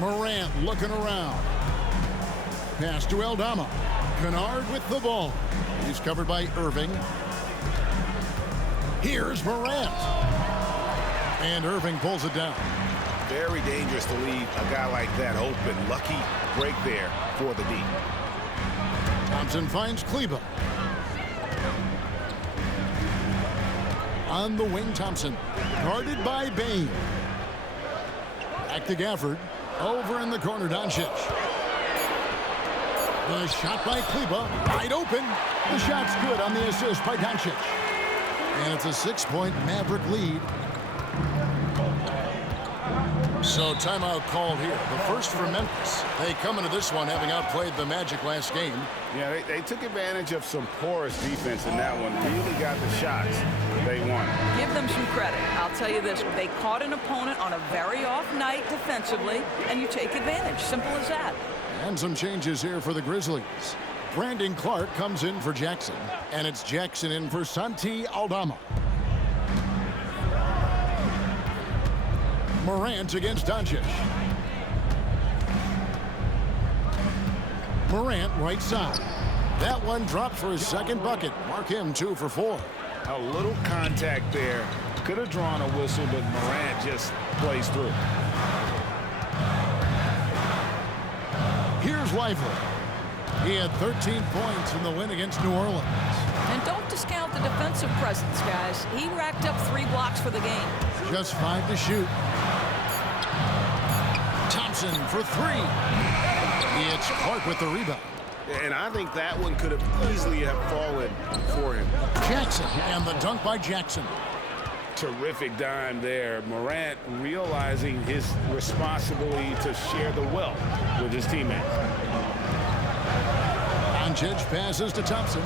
Morant looking around. Pass to Aldama. Kennard with the ball. He's covered by Irving. Here's Morant. And Irving pulls it down. Very dangerous to leave a guy like that open. Lucky break there for the D. Thompson finds Klay. On the wing, Thompson. Guarded by Bain. Back to Gafford. Over in the corner, Doncic. The shot by Klay. Wide open. The shot's good on the assist by Doncic. And it's a 6-point Maverick lead. So timeout called here. The first for Memphis. They come into this one having outplayed the Magic last game. Yeah, they took advantage of some porous defense in that one. Really got the shots they wanted. Give them some credit. I'll tell you this. They caught an opponent on a very off night defensively, and you take advantage. Simple as that. And some changes here for the Grizzlies. Brandon Clark comes in for Jackson. And it's Jackson in for Santi Aldama. Morant against Doncic. Morant right side. That one dropped for his second bucket. Mark him 2 for 4. A little contact there. Could have drawn a whistle, but Morant just plays through. Here's Lively. He had 13 points in the win against New Orleans. And don't discount the defensive presence, guys. He racked up 3 blocks for the game. Just 5 to shoot. Thompson for 3. It's Clark with the rebound. And I think that one could have easily have fallen for him. Jackson and the dunk by Jackson. Terrific dime there. Morant realizing his responsibility to share the wealth with his teammates. Doncic passes to Thompson.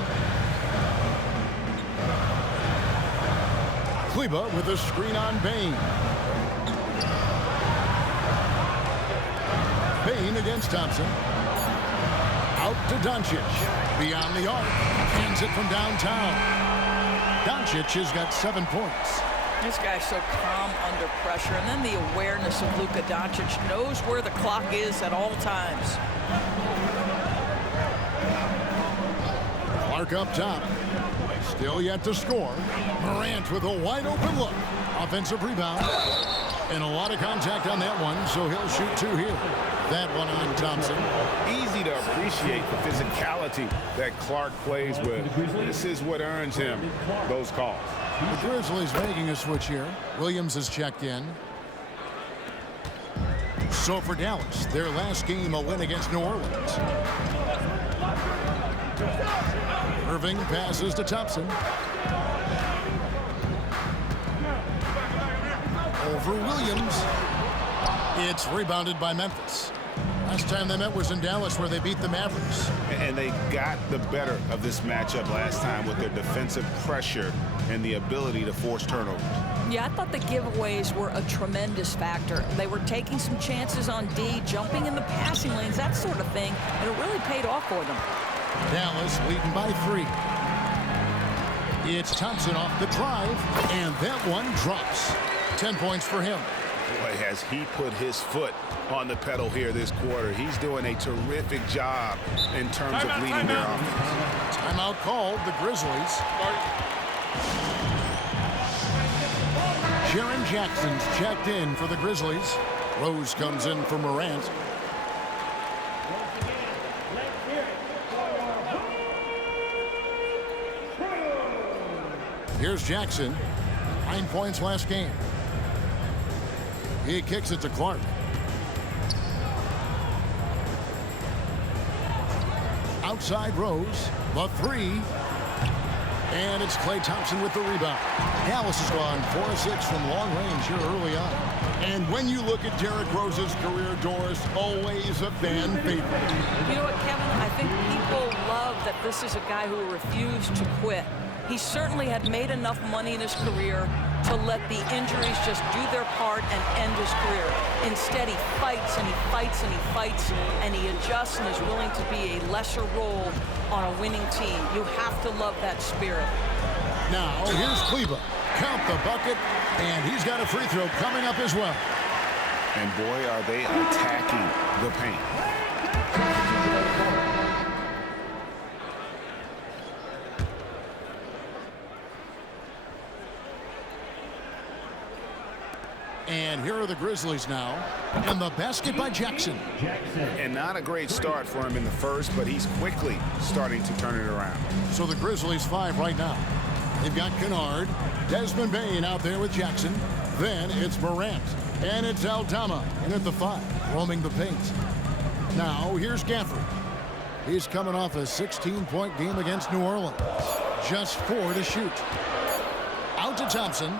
Klay with a screen on Bain. Bain against Thompson. Out to Doncic. Beyond the arc. Hands it from downtown. Doncic has got 7 points. This guy's so calm under pressure. And then the awareness of Luka Doncic. Knows where the clock is at all times. Clark up top. Still yet to score. Morant with a wide open look. Offensive rebound. And a lot of contact on that one, so he'll shoot 2 here. That one on Thompson. Easy to appreciate the physicality that Clark plays with. This is what earns him those calls. The Grizzlies making a switch here. Williams has checked in. So for Dallas, their last game a win against New Orleans. Irving passes to Thompson. Over Williams. It's rebounded by Memphis. Last time they met was in Dallas, where they beat the Mavericks. And they got the better of this matchup last time with their defensive pressure and the ability to force turnovers. Yeah, I thought the giveaways were a tremendous factor. They were taking some chances on D, jumping in the passing lanes, that sort of thing, and it really paid off for them. Dallas leading by 3. It's Thompson off the drive, and that one drops. 10 points for him. Boy, has he put his foot on the pedal here this quarter. He's doing a terrific job in terms of leading their offense. Timeout called, the Grizzlies. Jaren Jackson's checked in for the Grizzlies. Rose comes in for Morant. Here's Jackson. 9 points last game. He kicks it to Clark. Outside Rose. The 3. And it's Klay Thompson with the rebound. Dallas has gone 4 of 6 from long range here early on. And when you look at Derrick Rose's career, Doris, always a fan favorite. You know what, Kevin? I think people love that this is a guy who refused to quit. He certainly had made enough money in his career to let the injuries just do their part and end his career. Instead, he fights and he fights and he fights, and he adjusts and is willing to be a lesser role on a winning team. You have to love that spirit. Now, here's Klay. Count the bucket, and he's got a free throw coming up as well. And boy, are they attacking the paint. And here are the Grizzlies now. And the basket by Jackson. And not a great start for him in the first, but he's quickly starting to turn it around. So the Grizzlies 5 right now. They've got Kennard, Desmond Bane out there with Jackson. Then it's Morant. And it's Aldama in at the 5, roaming the paint. Now here's Gafford. He's coming off a 16-point game against New Orleans. Just 4 to shoot. Out to Thompson.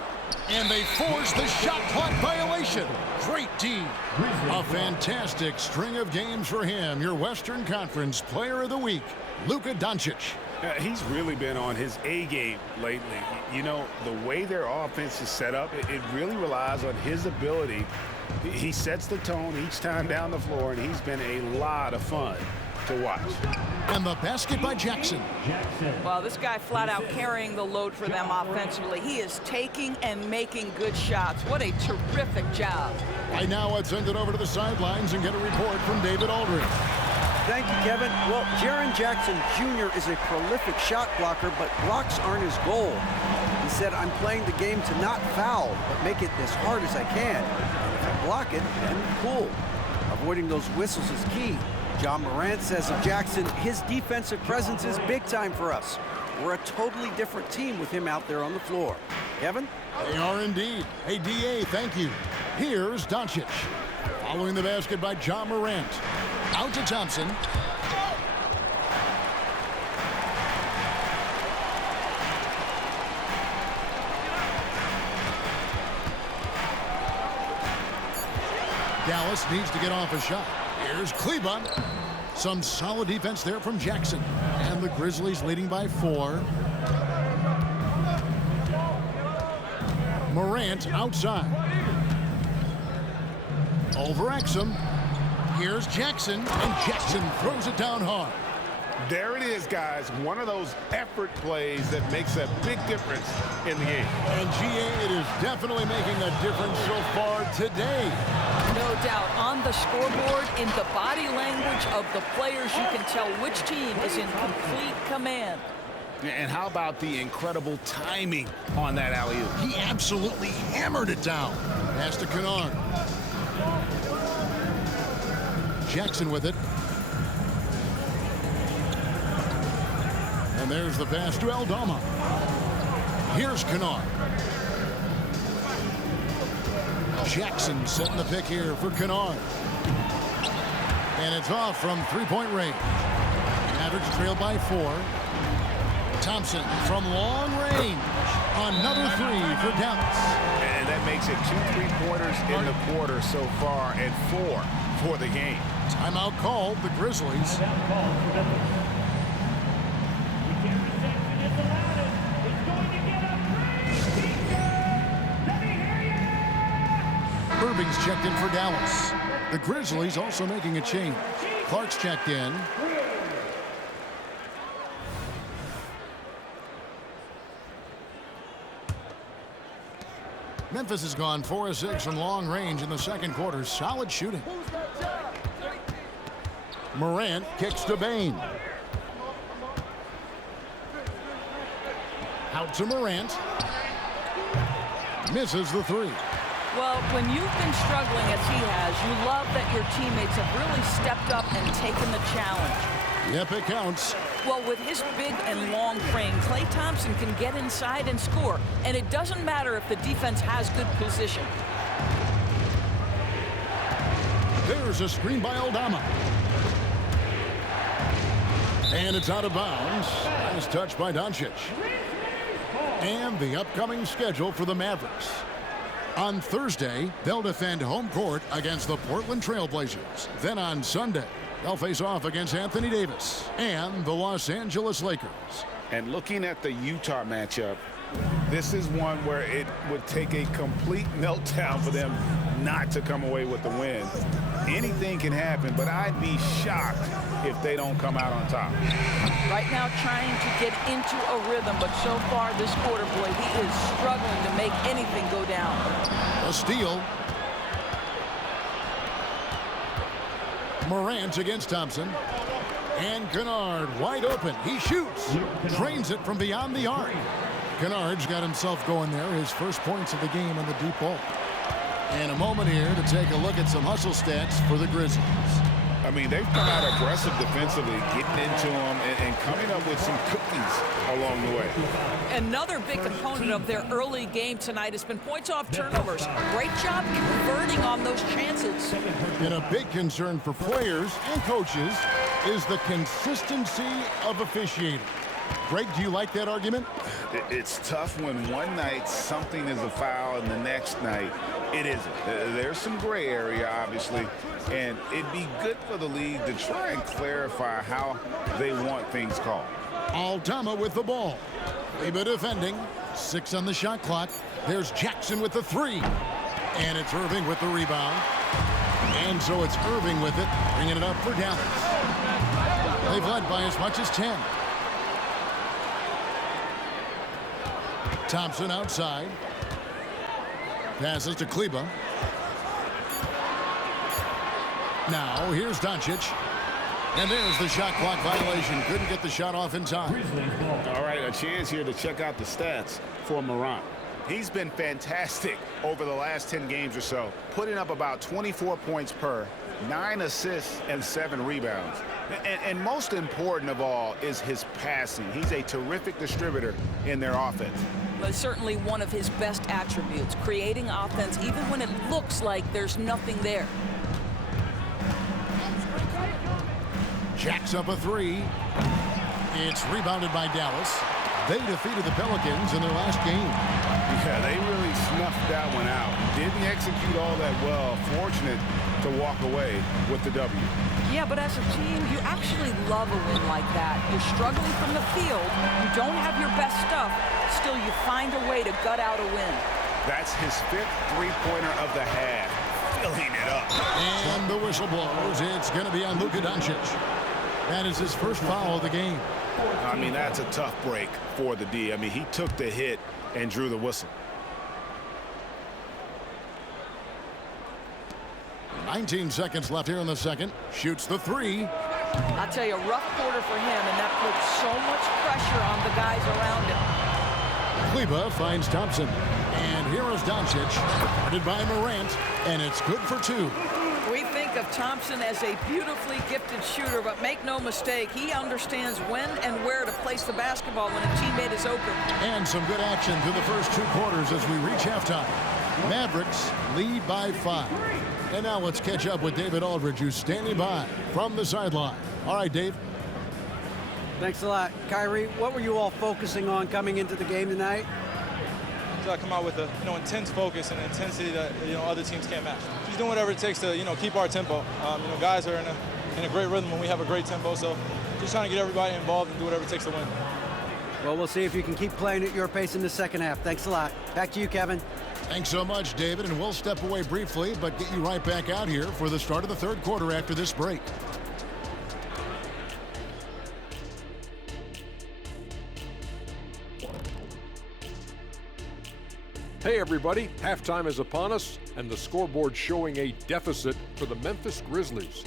And they force the shot clock violation. Great D. A fantastic string of games for him. Your Western Conference Player of the Week, Luka Doncic. He's really been on his A game lately. You know, the way their offense is set up, it really relies on his ability. He sets the tone each time down the floor, and he's been a lot of fun to watch. And the basket by Jackson. Well, this guy flat out carrying the load for them offensively. He is taking and making good shots. What a terrific job. Right now, let's send it over to the sidelines and get a report from David Aldridge. Thank you, Kevin. Well, Jaren Jackson Jr. is a prolific shot blocker, but blocks aren't his goal. He said, I'm playing the game to not foul, but make it as hard as I can. If I block it, then cool. Avoiding those whistles is key. John Morant says of Jackson, his defensive presence is big time for us. We're a totally different team with him out there on the floor. Kevin? They are indeed. Hey, D.A., thank you. Here's Doncic. Following the basket by John Morant. Out to Thompson. Dallas needs to get off a shot. Here's Klay. Some solid defense there from Jackson. And the Grizzlies leading by 4. Morant outside. Over Exum. Here's Jackson, and Jackson throws it down hard. There it is, guys. One of those effort plays that makes a big difference in the game. And GA, it is definitely making a difference so far today. No doubt. On the scoreboard, in the body language of the players, you can tell which team is in complete command. And how about the incredible timing on that alley-oop? He absolutely hammered it down. Pass to Kennard. Jackson with it. And there's the pass to Aldama. Here's Kennard. Jackson setting the pick here for Kennard. And it's off from three-point range. Mavericks trail by 4. Thompson from long range. Another 3 for Dallas. And that makes it 2 3-pointers in the quarter so far and 4 for the game. Timeout called, the Grizzlies. Irving's checked in for Dallas. The Grizzlies also making a change. Clark's checked in. Memphis has gone 4 of 6 from long range in the second quarter. Solid shooting. Morant kicks to Bane. Out to Morant. Misses the 3. Well, when you've been struggling as he has, you love that your teammates have really stepped up and taken the challenge. Yep, it counts. Well, with his big and long frame, Klay Thompson can get inside and score. And it doesn't matter if the defense has good position. There's a screen by Aldama. And it's out of bounds. Nice touch by Doncic. And the upcoming schedule for the Mavericks. On Thursday, they'll defend home court against the Portland Trail Blazers. Then on Sunday, they'll face off against Anthony Davis and the Los Angeles Lakers. And looking at the Utah matchup, this is one where it would take a complete meltdown for them not to come away with the win. Anything can happen, but I'd be shocked if they don't come out on top. Right now trying to get into a rhythm, but so far this quarter, boy, he is struggling to make anything go down. A steal. Morant against Thompson. And Kennard wide open. He shoots. Drains it from beyond the arc. Kennard's got himself going there. His first points of the game on the deep ball. And a moment here to take a look at some hustle stats for the Grizzlies. I mean, they've come out aggressive defensively, getting into them and coming up with some cookies along the way. Another big component of their early game tonight has been points off turnovers. Great job converting on those chances. And a big concern for players and coaches is the consistency of officiating. Greg, do you like that argument? It's tough when one night something is a foul and the next night it isn't. There's some gray area, obviously, and it'd be good for the league to try and clarify how they want things called. Aldama with the ball. Klay defending. 6 on the shot clock. There's Jackson with the 3. And it's Irving with the rebound. And so it's Irving with it, bringing it up for Dallas. They've led by as much as 10. Thompson outside. Passes to Klay. Now here's Doncic. And there's the shot clock violation. Couldn't get the shot off in time. All right, a chance here to check out the stats for Morant. He's been fantastic over the last 10 games or so, putting up about 24 points per, 9 assists, and 7 rebounds. And most important of all is his passing. He's a terrific distributor in their offense. But certainly one of his best attributes, creating offense even when it looks like there's nothing there. Jacks up a 3. It's rebounded by Dallas. They defeated the Pelicans in their last game. Yeah, they really snuffed that one out. Didn't execute all that well. Fortunate to walk away with the W. Yeah, but as a team, you actually love a win like that. You're struggling from the field. You don't have your best stuff. Still, you find a way to gut out a win. That's his 5th three-pointer of the half. Filling it up. And the whistle blows. It's going to be on Luka Doncic. That is his first foul of the game. I mean, that's a tough break for the D. I mean, he took the hit and drew the whistle. 19 seconds left here in the second. Shoots the 3. I'll tell you, a rough quarter for him, and that puts so much pressure on the guys around him. Klay finds Thompson. And here is Doncic, guarded by Morant, and it's good for 2. We think of Thompson as a beautifully gifted shooter, but make no mistake, he understands when and where to place the basketball when a teammate is open. And some good action through the first 2 quarters as we reach halftime. Mavericks lead by 5. And now let's catch up with David Aldridge, who's standing by from the sideline. All right, Dave. Thanks a lot. Kyrie, what were you all focusing on coming into the game tonight? I come out with a intense focus and intensity that other teams can't match. Just doing whatever it takes to keep our tempo. Guys are in a great rhythm when we have a great tempo, so just trying to get everybody involved and do whatever it takes to win. Well, we'll see if you can keep playing at your pace in the second half. Thanks a lot. Back to you, Kevin. Thanks so much, David, and we'll step away briefly, but get you right back out here for the start of the third quarter after this break. Hey everybody, halftime is upon us, and the scoreboard showing a deficit for the Memphis Grizzlies.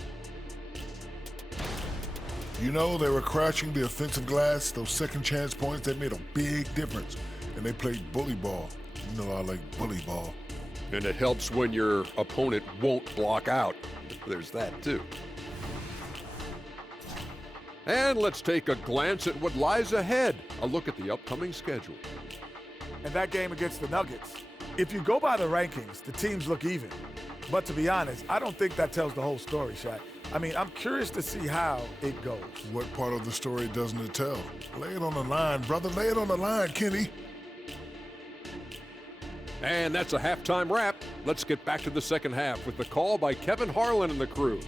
You know, they were crashing the offensive glass. Those second chance points, they made a big difference. And they played bully ball. You know I like bully ball. And it helps when your opponent won't block out. There's that too. And let's take a glance at what lies ahead. A look at the upcoming schedule. And that game against the Nuggets. If you go by the rankings, the teams look even. But to be honest, I don't think that tells the whole story, Shaq. I mean, I'm curious to see how it goes. What part of the story doesn't it tell? Lay it on the line, brother. Lay it on the line, Kenny. And that's a halftime wrap. Let's get back to the second half with the call by Kevin Harlan and the crew.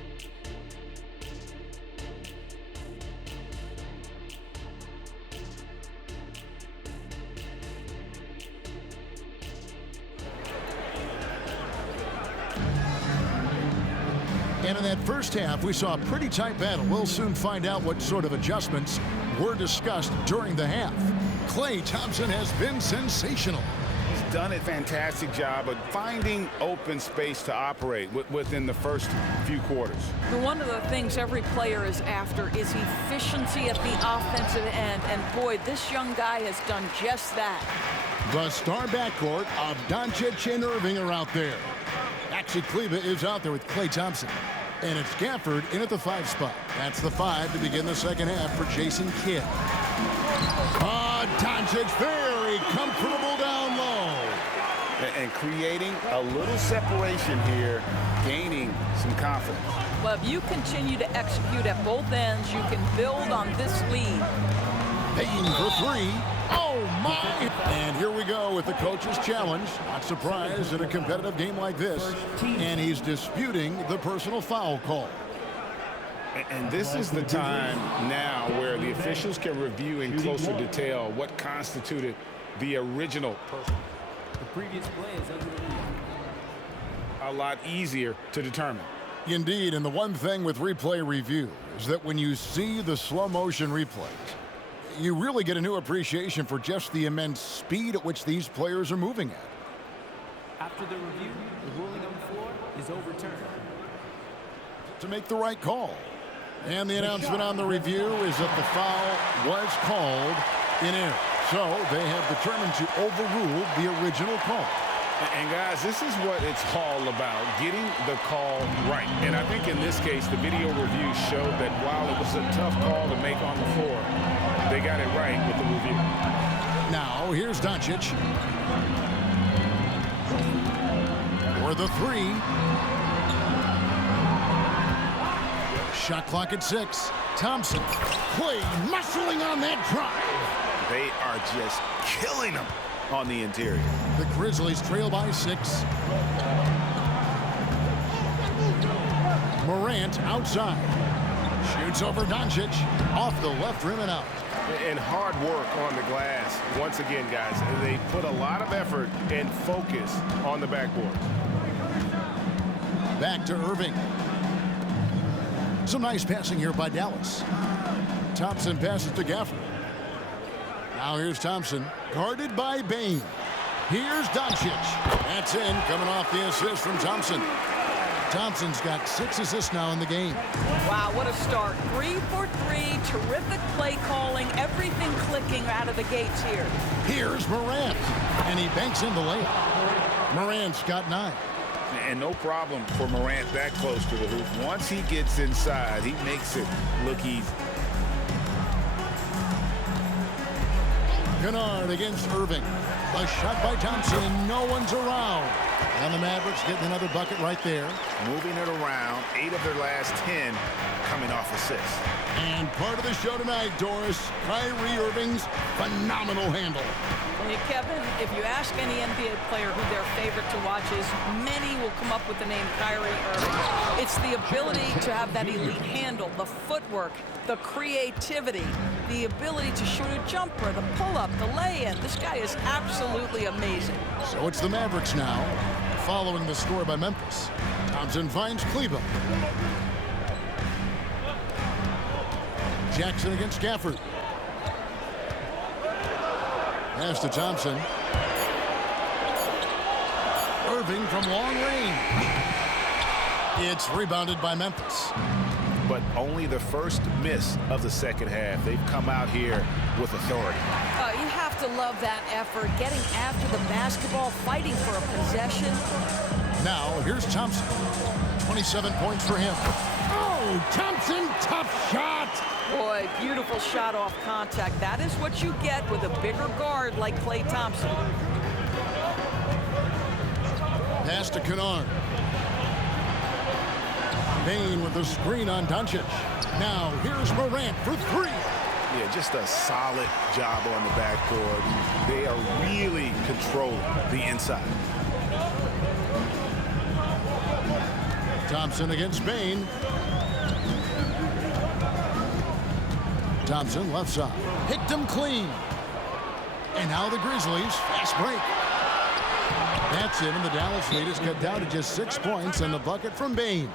And in that first half, we saw a pretty tight battle. We'll soon find out what sort of adjustments were discussed during the half. Klay Thompson has been sensational. He's done a fantastic job of finding open space to operate within the first few quarters. One of the things every player is after is efficiency at the offensive end. And boy, this young guy has done just that. The star backcourt of Doncic and Irving are out there. Actually, Kleba is out there with Klay Thompson. And it's Gafford in at the 5 spot. That's the 5 to begin the second half for Jason Kidd. Doncic very comfortable down low. And creating a little separation here, gaining some confidence. Well, if you continue to execute at both ends, you can build on this lead. Payne for 3. Oh, my. And here we go with the coach's challenge. Not surprised in a competitive game like this. And he's disputing the personal foul call. And this is the time now where the officials can review in closer detail what constituted the original personal. The previous play is under the lead. A lot easier to determine. Indeed, and the one thing with replay review is that when you see the slow motion replays, you really get a new appreciation for just the immense speed at which these players are moving at. After the review, the ruling on the floor is overturned. To make the right call. And the announcement on the review is that the foul was called in error. So they have determined to overrule the original call. And guys, this is what it's all about, getting the call right. And I think in this case, the video review showed that while it was a tough call to make on the floor, they got it right with the review. Now, here's Doncic. For the 3. Shot clock at 6. Thompson. Klay muscling on that drive. They are just killing them on the interior. The Grizzlies trail by 6. Morant outside. Shoots over Doncic. Off the left rim and out. And hard work on the glass. Once again, guys, they put a lot of effort and focus on the backboard. Back to Irving. Some nice passing here by Dallas. Thompson passes to Gafford. Now here's Thompson, guarded by Bane. Here's Doncic. That's in, coming off the assist from Thompson. Thompson's got 6 assists now in the game. Wow, what a start. 3 for 3, terrific play calling, everything clicking out of the gates here. Here's Morant, and he banks in the layup. Morant's got 9. And no problem for Morant that close to the hoop. Once he gets inside, he makes it look easy. Kennard against Irving. A shot by Thompson. No one's around. And the Mavericks getting another bucket right there. Moving it around. 8 of their last 10 coming off assists. And part of the show tonight, Doris, Kyrie Irving's phenomenal handle. Hey, Kevin, if you ask any NBA player who their favorite to watch is, many will come up with the name Kyrie Irving. It's the ability to have that elite handle, the footwork, the creativity, the ability to shoot a jumper, the pull-up, the lay-in. This guy is absolutely amazing. So it's the Mavericks now, following the score by Memphis. Thompson finds Kleba. Jackson against Gafford. Pass to Thompson. Irving from long range. It's rebounded by Memphis. But only the first miss of the second half. They've come out here with authority. You have to love that effort, getting after the basketball, fighting for a possession. Now, here's Thompson. 27 points for him. Oh, Thompson, tough shot. Boy, beautiful shot off contact. That is what you get with a bigger guard like Klay Thompson. Pass to Kennard. Bane with the screen on Doncic. Now, here's Morant for 3. Yeah, just a solid job on the backboard. They are really controlling the inside. Thompson against Bane. Thompson left side. Picked him clean. And now the Grizzlies, fast break. That's it, and the Dallas lead is cut down to just 6 points and the bucket from Bane.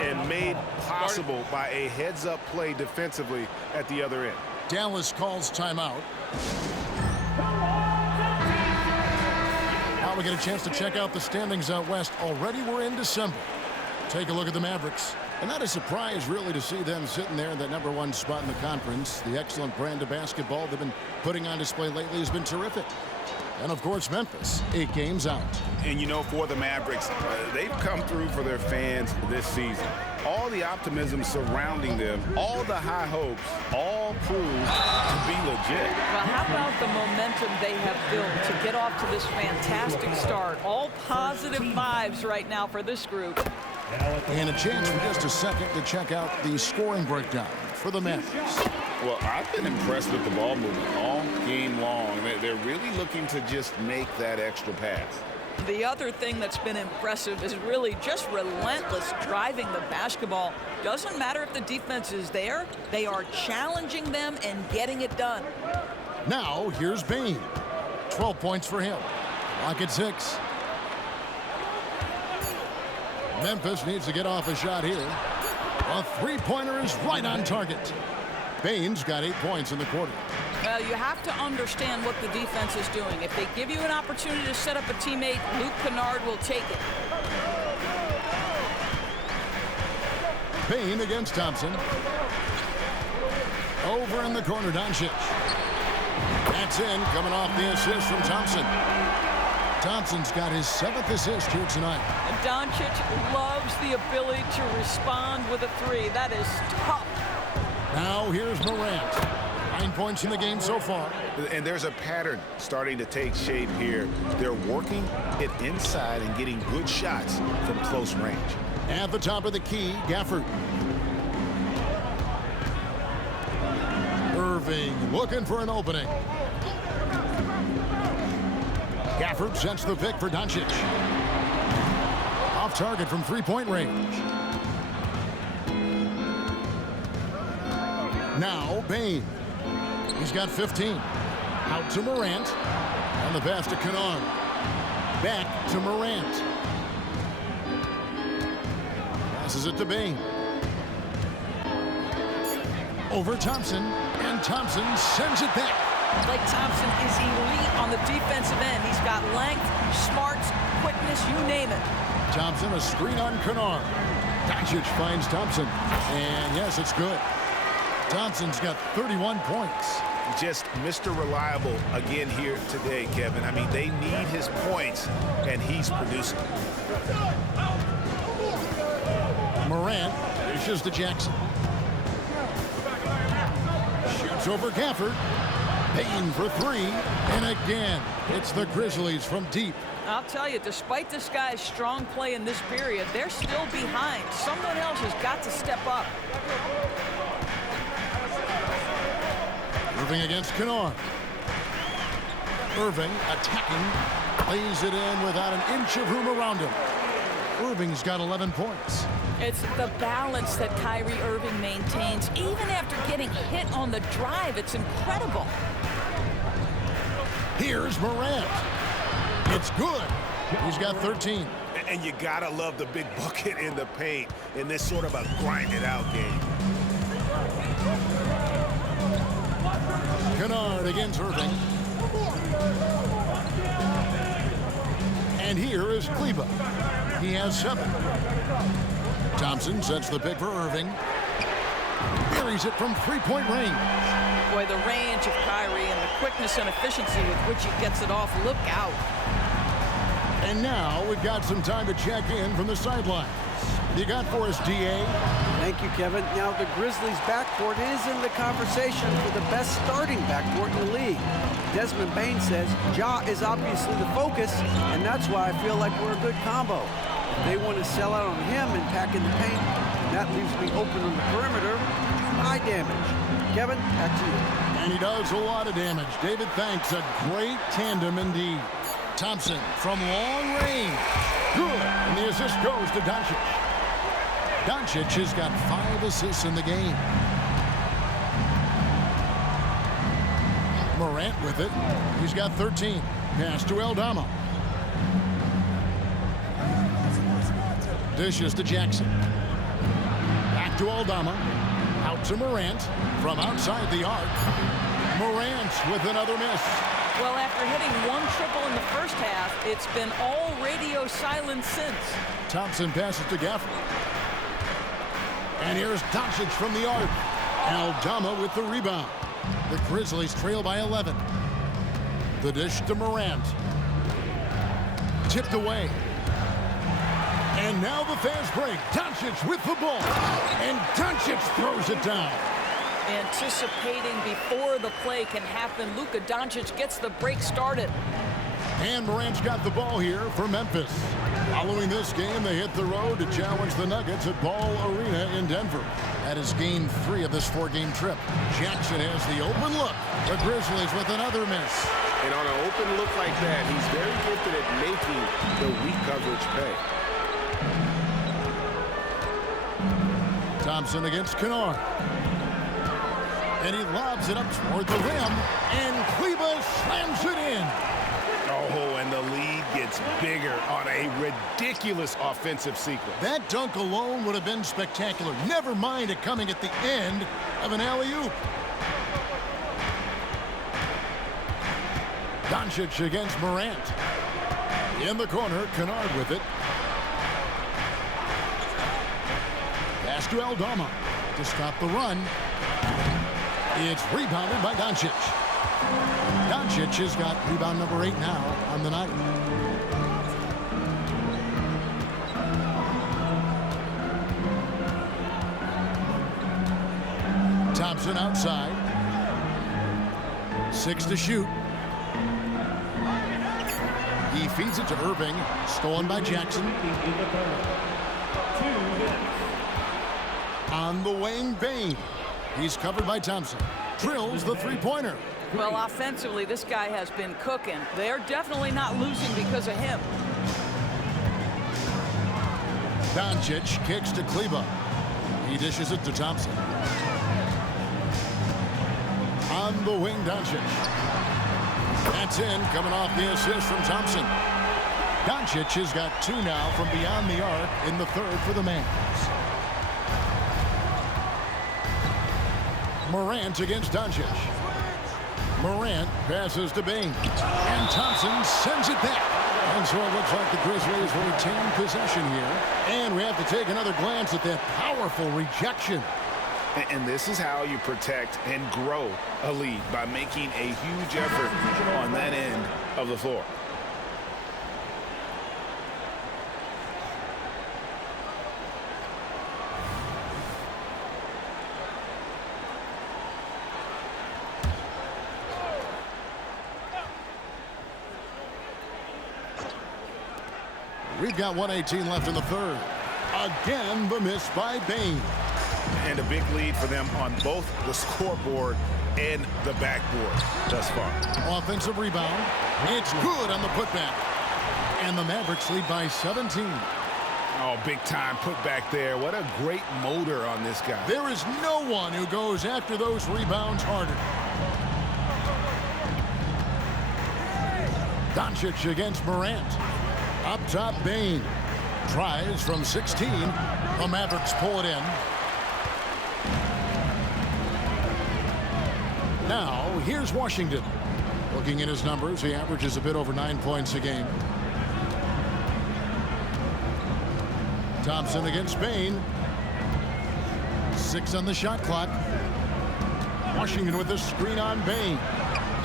And made possible by a heads-up play defensively at the other end. Dallas calls timeout. Well, we get a chance to check out the standings out west. Already we're in December. Take a look at the Mavericks. And not a surprise, really, to see them sitting there in that #1 spot in the conference. The excellent brand of basketball they've been putting on display lately has been terrific. And, of course, Memphis, 8 games out. And, you know, for the Mavericks, they've come through for their fans this season. All the optimism surrounding them, all the high hopes, all prove to be legit. Well, how about the momentum they have built to get off to this fantastic start? All positive vibes right now for this group. And a chance for just a second to check out the scoring breakdown for the Mavericks. Well, I've been impressed with the ball movement all game long. They're really looking to just make that extra pass. The other thing that's been impressive is really just relentless driving the basketball. Doesn't matter if the defense is there, they are challenging them and getting it done. Now, here's Bane. 12 points for him. Lock at 6. Memphis needs to get off a shot here. A three-pointer is right on target. Bane's got 8 points in the quarter. Well, you have to understand what the defense is doing. If they give you an opportunity to set up a teammate, Luke Kennard will take it. Bane against Thompson. Over in the corner, Doncic. That's in, coming off the assist from Thompson. Thompson's got his 7th assist here tonight. And Doncic loves the ability to respond with a 3. That is tough. Now here's Morant. 9 points in the game so far. And there's a pattern starting to take shape here. They're working it inside and getting good shots from close range. At the top of the key, Gafford. Irving looking for an opening. Gafford sets the pick for Doncic. Off target from three-point range. Now Bane. He's got 15. Out to Morant. And the pass to Kennard. Back to Morant. Passes it to Bane. Over Thompson. And Thompson sends it back. Klay Thompson is elite on the defensive end. He's got length, smarts, quickness, you name it. Thompson, a screen on Kennard. Doncic finds Thompson. And yes, it's good. Thompson's got 31 points. Just Mr. Reliable again here today, Kevin. I mean, they need his points, and he's producing. Morant dishes to Jackson. Shoots over Gafford. Bane for 3. And again, it's the Grizzlies from deep. I'll tell you, despite this guy's strong play in this period, they're still behind. Someone else has got to step up. Irving against Kennard. Irving attacking. Lays it in without an inch of room around him. Irving's got 11 points. It's the balance that Kyrie Irving maintains, even after getting hit on the drive. It's incredible. Here's Morant. It's good. He's got 13. And you gotta love the big bucket in the paint in this sort of a grind-it-out game. Kennard against Irving. And here is Kleba. He has 7. Thompson sets the pick for Irving. Buries it from three-point range. Boy, the range of Kyrie and the quickness and efficiency with which he gets it off. Look out. And now we've got some time to check in from the sidelines. You got for us, D.A.? Thank you, Kevin. Now, the Grizzlies' backcourt is in the conversation for the best starting backcourt in the league. Desmond Bane says Ja is obviously the focus, and that's why I feel like we're a good combo. If they want to sell out on him and pack in the paint, that leaves me open on the perimeter. High damage. Kevin, back to you. And he does a lot of damage. David, thanks. A great tandem indeed. Thompson from long range. Good. And the assist goes to Doncic. Doncic has got 5 assists in the game. Morant with it. He's got 13. Pass to Aldama. Dishes to Jackson. Back to Aldama. Out to Morant. From outside the arc. Morant with another miss. Well, after hitting one triple in the first half, it's been all radio silence since. Thompson passes to Gaffney. And here's Doncic from the arc. Aldama with the rebound. The Grizzlies trail by 11. The dish to Morant. Tipped away. And now the fast break. Doncic with the ball. And Doncic throws it down. Anticipating before the play can happen, Luka Doncic gets the break started. And Morant's got the ball here for Memphis. Following this game, they hit the road to challenge the Nuggets at Ball Arena in Denver. That is game 3 of this 4-game trip. Jackson has the open look. The Grizzlies with another miss. And on an open look like that, he's very gifted at making the weak coverage pay. Thompson against Kennard. And he lobs it up toward the rim. And Klay slams it in. Oh, and the lead gets bigger on a ridiculous offensive sequence. That dunk alone would have been spectacular. Never mind it coming at the end of an alley-oop. Doncic against Morant. In the corner, Kennard with it. Pass to Aldama to stop the run. It's rebounded by Doncic. Doncic has got rebound number 8 now on the night. Thompson outside. 6 to shoot. He feeds it to Irving. Stolen by Jackson. On the wing, Bane. He's covered by Thompson. Drills the three-pointer. Well, offensively, this guy has been cooking. They're definitely not losing because of him. Doncic kicks to Klay. He dishes it to Thompson. On the wing, Doncic. That's in, coming off the assist from Thompson. Doncic has got 2 now from beyond the arc in the third for the Mavs. Morant against Doncic. Morant passes to Bane. And Thompson sends it back. And so it looks like the Grizzlies will retain possession here. And we have to take another glance at that powerful rejection. And this is how you protect and grow a lead, by making a huge effort on that end of the floor. We've got 1:18 left in the third. Again, the miss by Bane. And a big lead for them on both the scoreboard and the backboard thus far. Offensive rebound. It's good on the putback. And the Mavericks lead by 17. Oh, big time putback there. What a great motor on this guy. There is no one who goes after those rebounds harder. Doncic against Morant. Up top, Bane. Tries from 16. The Mavericks pull it in. Now, here's Washington. Looking at his numbers, he averages a bit over 9 points a game. Thompson against Bane. 6 on the shot clock. Washington with the screen on Bane.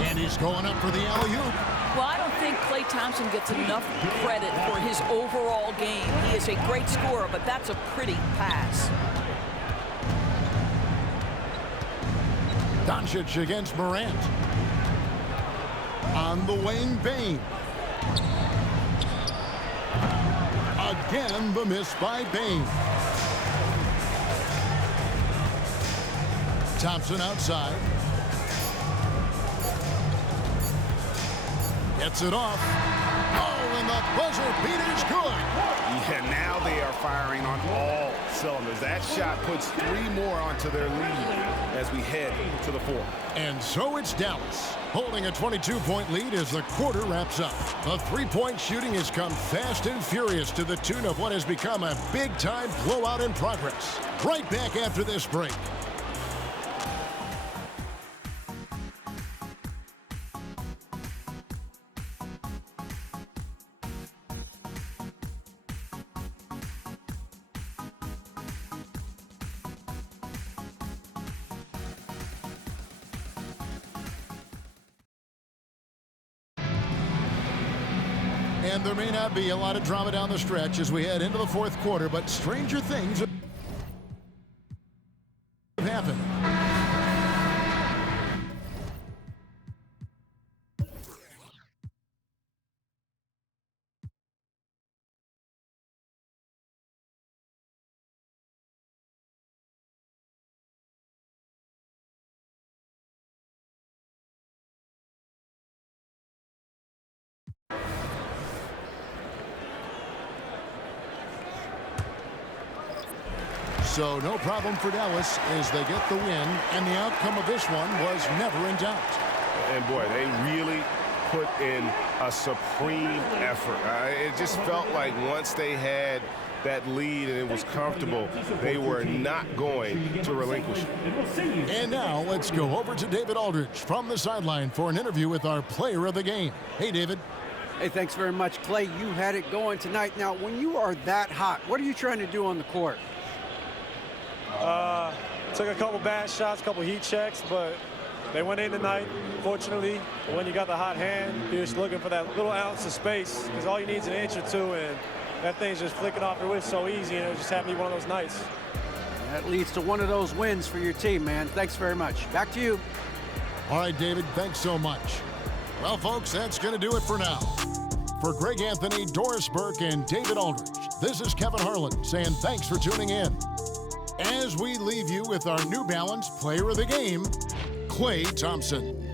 And he's going up for the alley-oop. Well, I don't think Klay Thompson gets enough credit for his overall game. He is a great scorer, but that's a pretty pass. Doncic against Morant. On the wing, Bane. Again, the miss by Bane. Thompson outside. Gets it off. Oh, and the buzzer beater's good. Yeah, now they are firing on all cylinders. That shot puts 3 more onto their lead as we head to the 4th. And so it's Dallas, holding a 22-point lead as the quarter wraps up. The three-point shooting has come fast and furious to the tune of what has become a big-time blowout in progress. Right back after this break. And there may not be a lot of drama down the stretch as we head into the fourth quarter, but stranger things have happened. So no problem for Dallas as they get the win, and the outcome of this one was never in doubt. And boy, they really put in a supreme effort. It just felt like once they had that lead and it was comfortable, they were not going to relinquish it. And now let's go over to David Aldridge from the sideline for an interview with our player of the game. Hey, David. Hey, thanks very much, Klay. You had it going tonight. Now, when you are that hot, what are you trying to do on the court? Took a couple bad shots, couple heat checks, but they went in tonight, fortunately. When you got the hot hand, you're just looking for that little ounce of space, because all you need is an inch or two, and that thing's just flicking off your wrist so easy, and it just happened to be one of those nights. That leads to one of those wins for your team, man. Thanks very much. Back to you. All right, David, thanks so much. Well, folks, that's going to do it for now. For Greg Anthony, Doris Burke, and David Aldridge, this is Kevin Harlan saying thanks for tuning in. As we leave you with our New Balance player of the game, Klay Thompson.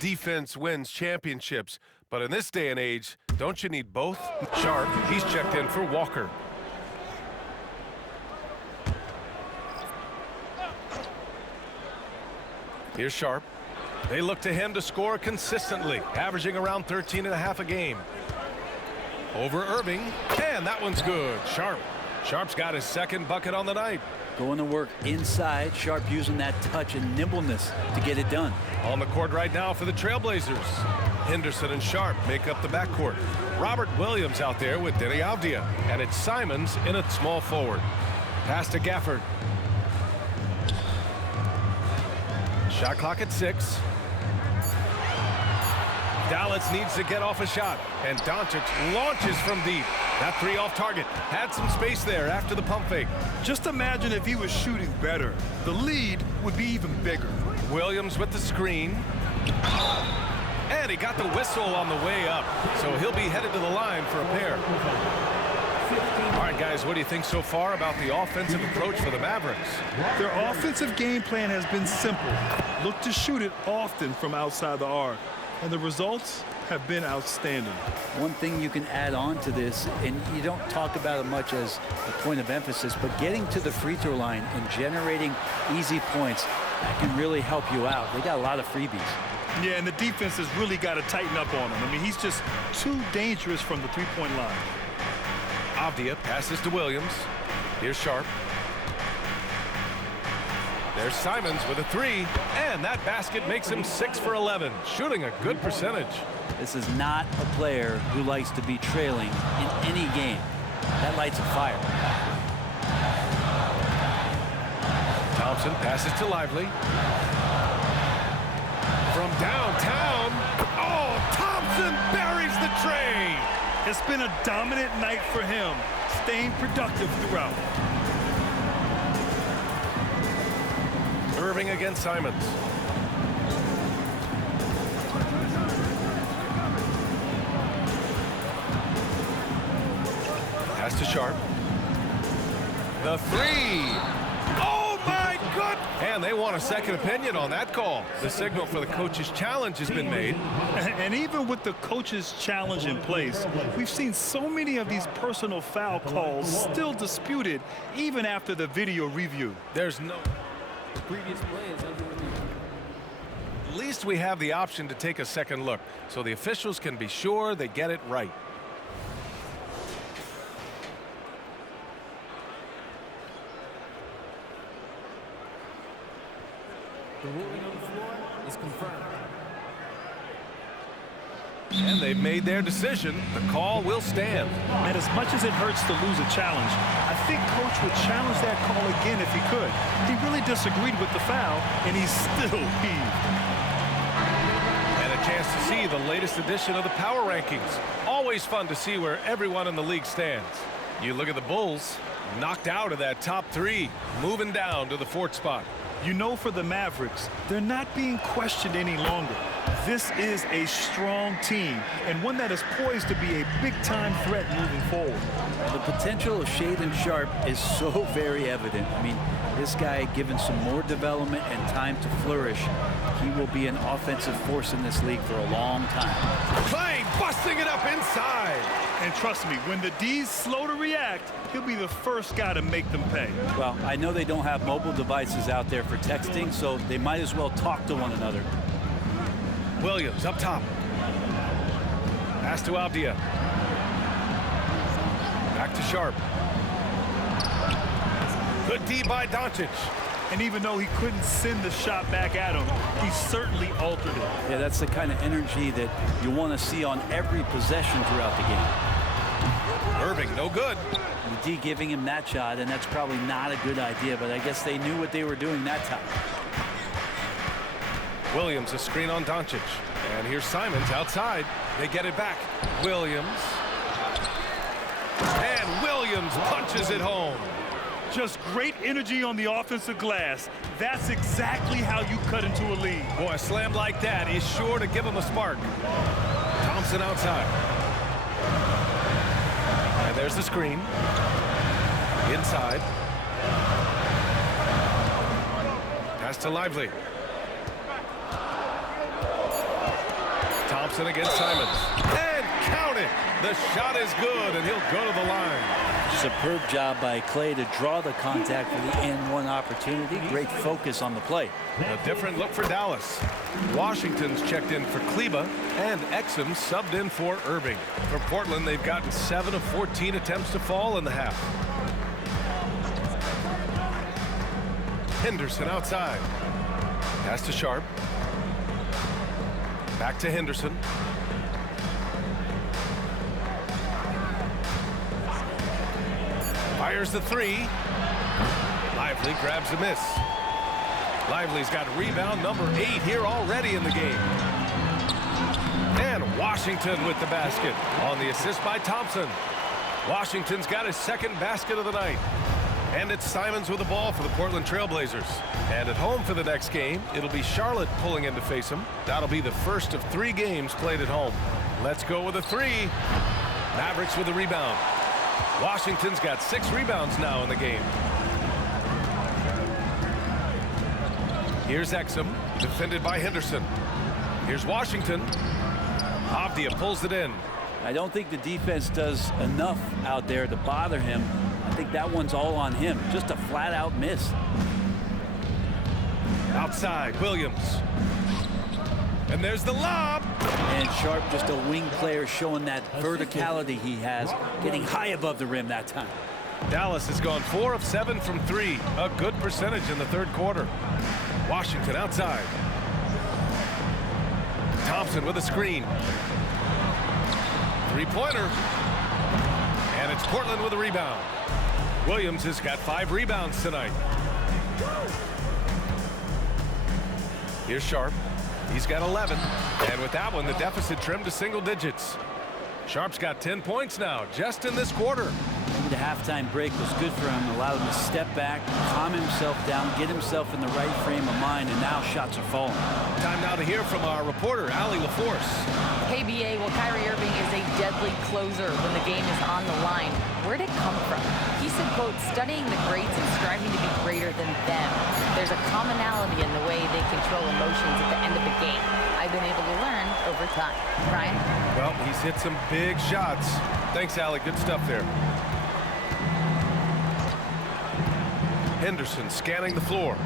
Defense wins championships, but in this day and age, don't you need both? Sharp, he's checked in for Walker. Here's Sharp. They look to him to score consistently, averaging around 13.5 a game. Over Irving, and that one's good. Sharp's got his second bucket on the night. Going to work inside. Sharp using that touch and nimbleness to get it done. On the court right now for the Trailblazers. Henderson and Sharp make up the backcourt. Robert Williams out there with Denny Avdia. And it's Simons in at small forward. Pass to Gafford. Shot clock at 6. Dallas needs to get off a shot. And Doncic launches from deep. That three off target. Had some space there after the pump fake. Just imagine if he was shooting better. The lead would be even bigger. Williams with the screen. And he got the whistle on the way up. So he'll be headed to the line for a pair. All right, guys, what do you think so far about the offensive approach for the Mavericks? Their offensive game plan has been simple. Look to shoot it often from outside the arc. And the results have been outstanding. One thing you can add on to this, and you don't talk about it much as a point of emphasis, but getting to the free throw line and generating easy points, that can really help you out. They got a lot of freebies. Yeah, and the defense has really got to tighten up on him. I mean, he's just too dangerous from the three-point line. Avdia passes to Williams. Here's Sharp. There's Simons with a three, and that basket makes him 6 for 11, shooting a good percentage. This is not a player who likes to be trailing in any game. That lights a fire. Thompson passes to Lively. From downtown, oh, Thompson buries the tray. It's been a dominant night for him, staying productive throughout. Irving against Simons. Pass to Sharp. The three. Oh, my God. And they want a second opinion on that call. The signal for the coach's challenge has been made. And even with the coach's challenge in place, we've seen so many of these personal foul calls still disputed even after the video review. There's no... The previous play is under review. At least we have the option to take a second look, so the officials can be sure they get it right. The ruling on the floor is confirmed. And they've made their decision. The call will stand. And as much as it hurts to lose a challenge, I think Coach would challenge that call again if he could. He really disagreed with the foul, and he's still heaved. And a chance to see the latest edition of the power rankings. Always fun to see where everyone in the league stands. You look at the Bulls, knocked out of that top 3, moving down to the 4th spot. You know, for the Mavericks, they're not being questioned any longer. This is a strong team, and one that is poised to be a big-time threat moving forward. The potential of Shaedon Sharpe is so very evident. I mean, this guy, given some more development and time to flourish, he will be an offensive force in this league for a long time. Klay busting it up inside. And trust me, when the D's slow to react, he'll be the first guy to make them pay. Well, I know they don't have mobile devices out there for texting, so they might as well talk to one another. Williams up top. Pass to Avdia. Back to Sharpe. Good D by Doncic. And even though he couldn't send the shot back at him, he certainly altered it. Yeah, that's the kind of energy that you want to see on every possession throughout the game. Irving, no good. The D giving him that shot, and that's probably not a good idea, but I guess they knew what they were doing that time. Williams, a screen on Doncic. And here's Simons outside. They get it back. Williams. And Williams punches it home. Just great energy on the offensive glass. That's exactly how you cut into a lead. Boy, a slam like that is sure to give him a spark. Thompson outside. And there's the screen. Inside. Pass to Lively. Thompson against Simons. And count it. The shot is good, and he'll go to the line. Superb job by Klay to draw the contact for the N1 opportunity. Great focus on the play. A different look for Dallas. Washington's checked in for Kleba, and Exum subbed in for Irving. For Portland, they've gotten 7 of 14 attempts to fall in the half. Henderson outside. Pass to Sharpe. Back to Henderson. Fires the 3. Lively grabs a miss. Lively's got rebound number 8 here already in the game. And Washington with the basket on the assist by Thompson. Washington's got his second basket of the night. And it's Simons with the ball for the Portland Trailblazers. And at home for the next game, it'll be Charlotte pulling in to face them. That'll be the first of 3 games played at home. Let's go with a 3. Mavericks with the rebound. Washington's got 6 rebounds now in the game. Here's Exum, defended by Henderson. Here's Washington. Avdia pulls it in. I don't think the defense does enough out there to bother him. I think that one's all on him. Just a flat-out miss. Outside, Williams. And there's the lob. And Sharpe, just a wing player, showing that verticality he has, getting high above the rim that time. Dallas has gone 4 of 7 from 3. A good percentage in the 3rd quarter. Washington outside. Thompson with a screen. 3-pointer. And it's Portland with a rebound. Williams has got 5 rebounds tonight. Here's Sharpe. He's got 11. And with that one, the deficit trimmed to single digits. Sharpe's got 10 points now, just in this quarter. Maybe the halftime break was good for him. Allowed him to step back, calm himself down, get himself in the right frame of mind, and now shots are falling. Time now to hear from our reporter, Allie LaForce. Hey, BA, well, Kyrie Irving is a deadly closer when the game is on the line. Where'd it come from? He said, quote, studying the greats and striving to be greater than them. There's a commonality in the way they control emotions at the end of the game. I've been able to learn over time. Ryan? Well, he's hit some big shots. Thanks, Allie. Good stuff there. Henderson scanning the floor.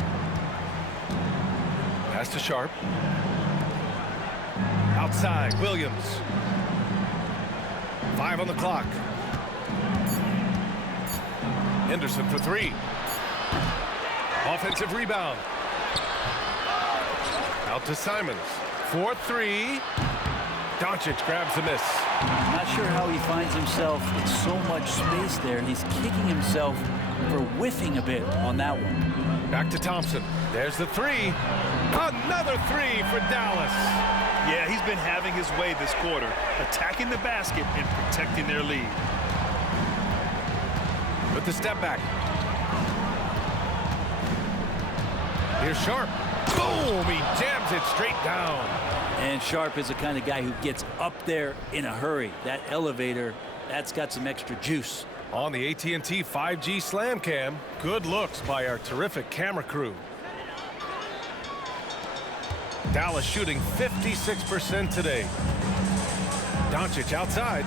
Pass to Sharp. Outside, Williams. 5 on the clock. Henderson for 3. Offensive rebound. Out to Simons. 4-3. Doncic grabs the miss. I'm not sure how he finds himself in so much space there. He's kicking himself for whiffing a bit on that one. Back to Thompson. There's the 3. Another 3 for Dallas. Yeah, he's been having his way this quarter, attacking the basket and protecting their lead. With the step back. Here's Sharp. Boom! He jams it straight down. And Sharp is the kind of guy who gets up there in a hurry. That elevator, that's got some extra juice. On the AT&T 5G Slam Cam, good looks by our terrific camera crew. Dallas shooting 56% today. Doncic outside.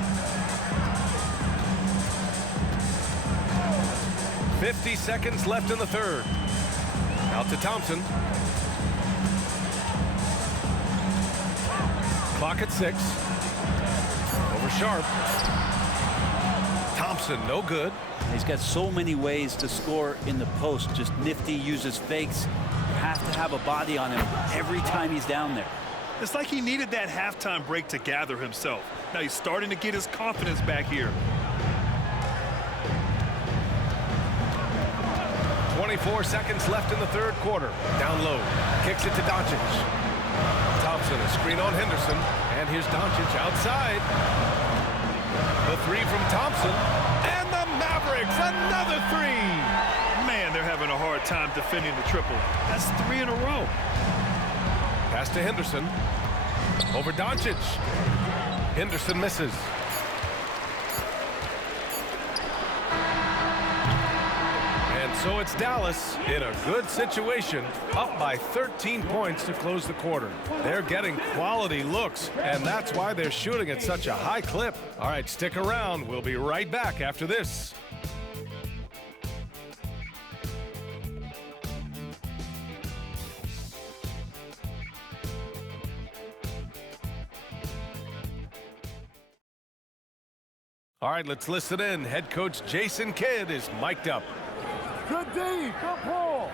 50 seconds left in the third. Out to Thompson. Clock at 6. Over Sharp. Thompson, no good. He's got so many ways to score in the post. Just nifty, uses fakes. You have to have a body on him every time he's down there. It's like he needed that halftime break to gather himself. Now he's starting to get his confidence back here. 24 seconds left in the third quarter. Down low. Kicks it to Doncic. Thompson, a screen on Henderson. And here's Doncic outside. The 3 from Thompson. And the Mavericks, another 3. Man, they're having a hard time defending the triple. That's 3 in a row. Pass to Henderson. Over Doncic. Henderson misses. And so it's Dallas in a good situation, up by 13 points to close the quarter. They're getting quality looks, and that's why they're shooting at such a high clip. All right, stick around. We'll be right back after this. All right, let's listen in. Head coach Jason Kidd is mic'd up. Good D, good pull.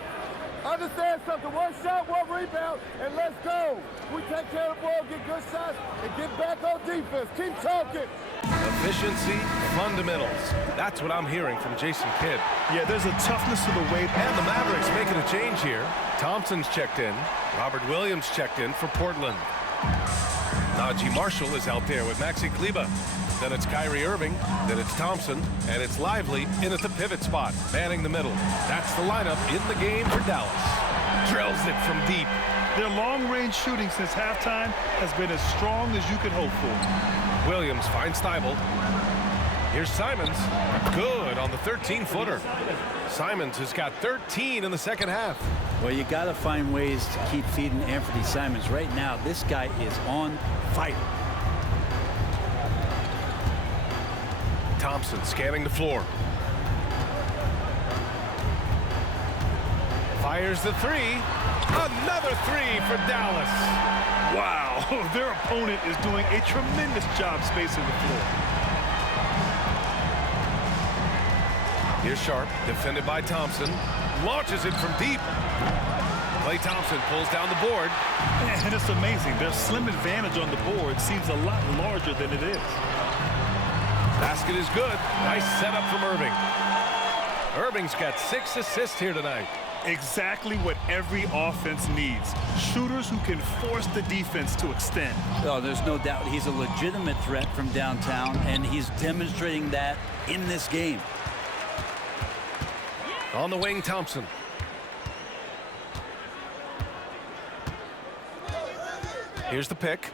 Understand something, 1 shot, 1 rebound, and let's go. We take care of the ball, get good shots, and get back on defense. Keep talking. Efficiency, fundamentals. That's what I'm hearing from Jason Kidd. Yeah, there's a toughness to the way. And the Mavericks making a change here. Thompson's checked in. Robert Williams checked in for Portland. Najee Marshall is out there with Maxi Kleber. Then it's Kyrie Irving, then it's Thompson, and it's Lively in at the pivot spot, manning the middle. That's the lineup in the game for Dallas. Drills it from deep. Their long-range shooting since halftime has been as strong as you could hope for. Williams finds Thibault. Here's Simons. Good on the 13-footer. Simons has got 13 in the second half. Well, you got to find ways to keep feeding Anthony Simons. Right now, this guy is on fire. Thompson scanning the floor. Fires the 3. Another 3 for Dallas. Wow, their opponent is doing a tremendous job spacing the floor. Here's Sharp, defended by Thompson. Launches it from deep. Klay Thompson pulls down the board. And it's amazing. Their slim advantage on the board seems a lot larger than it is. Basket is good. Nice setup from Irving. Irving's got 6 assists here tonight. Exactly what every offense needs. Shooters who can force the defense to extend. Oh, there's no doubt he's a legitimate threat from downtown, and he's demonstrating that in this game. On the wing, Thompson. Here's the pick.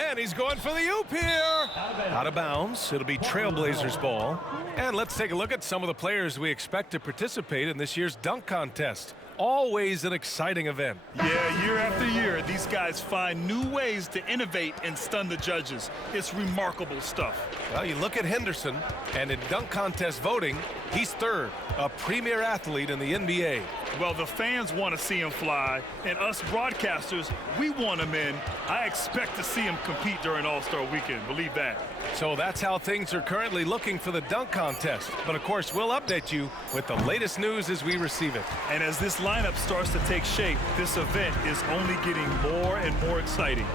And he's going for the oop here. Out of bounds. It'll be Trailblazers ball. And let's take a look at some of the players we expect to participate in this year's dunk contest. always an exciting event. Yeah, year after year, these guys find new ways to innovate and stun the judges. It's remarkable stuff. Well, you look at Henderson, and in dunk contest voting, he's third, a premier athlete in the NBA. Well, the fans want to see him fly, and us broadcasters, we want him in. I expect to see him compete during All-Star Weekend, believe that. So that's how things are currently looking for the dunk contest. But of course, we'll update you with the latest news as we receive it. And as this lineup starts to take shape, this event is only getting more and more exciting.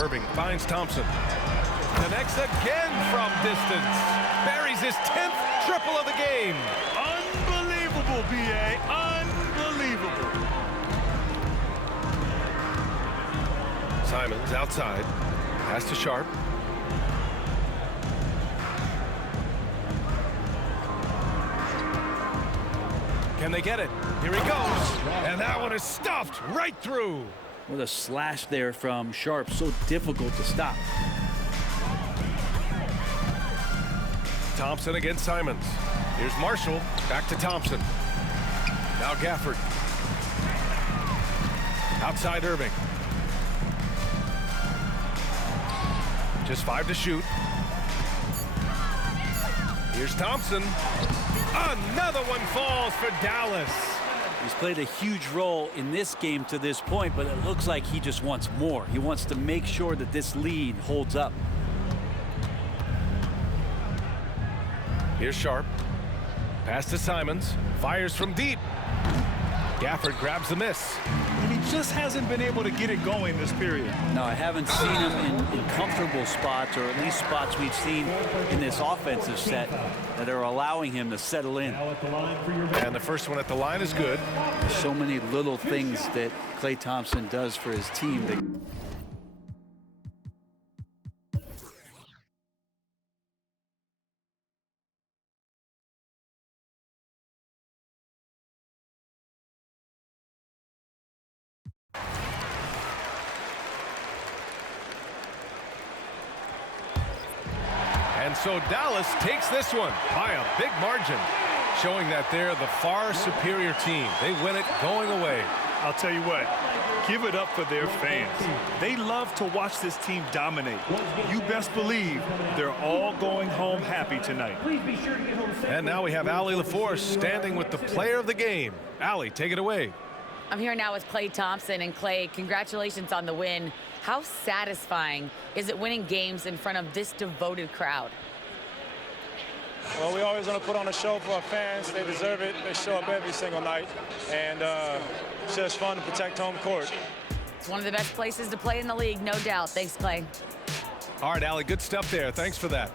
Irving finds Thompson. Connects again from distance. Buries his 10th triple of the game. Unbelievable, B.A. Unbelievable. Simons outside. Pass to Sharp. Can they get it? Here he goes. And that one is stuffed right through. What a slash there from Sharp. So difficult to stop. Thompson against Simons. Here's Marshall. Back to Thompson. Now Gafford. Outside Irving. Just 5 to shoot. Here's Thompson. Another one falls for Dallas. He's played a huge role in this game to this point, but it looks like he just wants more. He wants to make sure that this lead holds up. Here's Sharp. Pass to Simons. Fires from deep. Gafford grabs the miss. And he just hasn't been able to get it going this period. No, I haven't seen him in comfortable spots, or at least spots we've seen in this offensive set that are allowing him to settle in. And the first one at the line is good. There's so many little things that Klay Thompson does for his team. And so Dallas takes this one by a big margin, showing that they're the far superior team. They win it going away. I'll tell you what, give it up for their fans. They love to watch this team dominate. You best believe they're all going home happy tonight. And now we have Allie LaForce standing with the player of the game. Allie, take it away. I'm here now with Klay Thompson. And Klay, congratulations on the win. How satisfying is it winning games in front of this devoted crowd? Well, we always want to put on a show for our fans. They deserve it. They show up every single night. And it's just fun to protect home court. It's one of the best places to play in the league, no doubt. Thanks, Klay. All right, Allie, good stuff there. Thanks for that.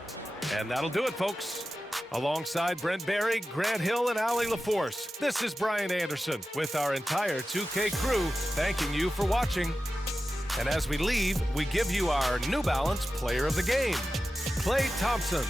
And that'll do it, folks. Alongside Brent Barry, Grant Hill, and Allie LaForce, this is Brian Anderson with our entire 2K crew thanking you for watching. And as we leave, we give you our New Balance Player of the Game, Klay Thompson.